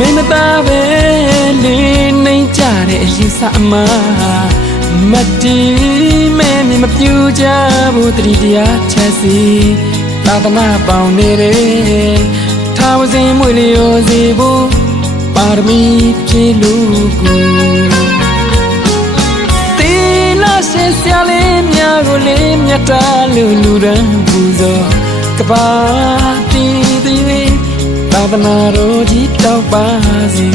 မိမသားပဲလေးနှိမ်ကြတဲ့အယူဆအမှားမတီးမဲမြင်မပြူကြဘူးတတိတရားချက်စီသာသနာပေါင်းနေတဲ့ထာဝစဉ်မွေလျော်စေဖို့ပါရမီဖြည့်လို့ကိုတေလာရှင်းစရာလေးများကိုလေးမြတ်တာလူရန်ပူဇော်ကပါတီးသေးသာသနာတော်ကြီးတောက်ပါစေ